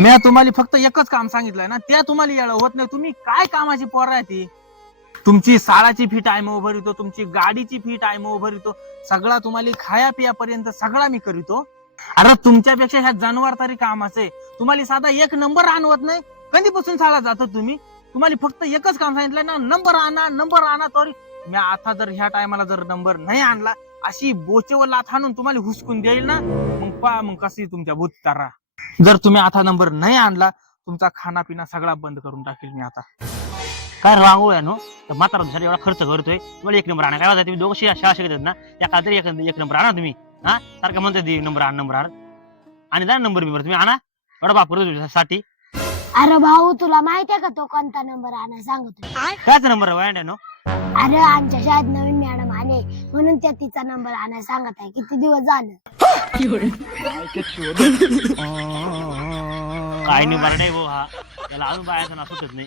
मी तुम्हाला फक्त एकच काम सांगितलंय ना त्या तुम्हाला येळ होत नाही. तुम्ही काय कामाची पोर आहे ती? तुमची साळाची फी टाइम येतो तुमची गाडीची फी टाइम येतो. सगळा तुम्हाला खाया पियापर्यंत सगळा मी करीतो. अरे तुमच्यापेक्षा ह्या जनावर तरी कामाचे तुम्हाला साधा एक नंबर आणवत नाही. कधीपासून साळा जातो तुम्ही? तुम्हाला फक्त एकच काम सांगितलं ना नंबर आणा नंबर आणा तरी. मी आता जर ह्या टायमाला जर नंबर नाही आणला अशी बोचेवर लाथ आणून तुम्हाला हुसकून देईल ना. मग पा मग कशी तुमच्या भूत तारा जर तुम्ही आता नंबर नाही आणला तुमचा खाना पिना सगळा बंद करून टाकेल मी आता. काय रांगो आहे नो? तर म्हातारा दुसऱ्या एवढा खर्च करतोय तुम्हाला एक नंबर आणा काय होता तुम्ही? दोघं शा- शाळा शिकत ना. त्या काहीतरी एक एक नंबर आणा तुम्ही. हा? सारखं म्हणतात नंबर आण नंबर आण. आणि जा नंबर बिंबर तुम्ही आणा. एवढा वापरतो तुझ्यासाठी. अरे भाऊ तुला माहितीये का तो कोणता नंबर आणा? सांगतो कायच नंबर आहे नो? अरे आमच्या शाळेत नवीन मॅडम आले. म्हणून त्या तिचा नंबर आणा. सांगत आहे. किती दिवस झालं? काय नाही बरं नाही भाऊ हा? त्याला अजून बायाचं ना सुटत नाही.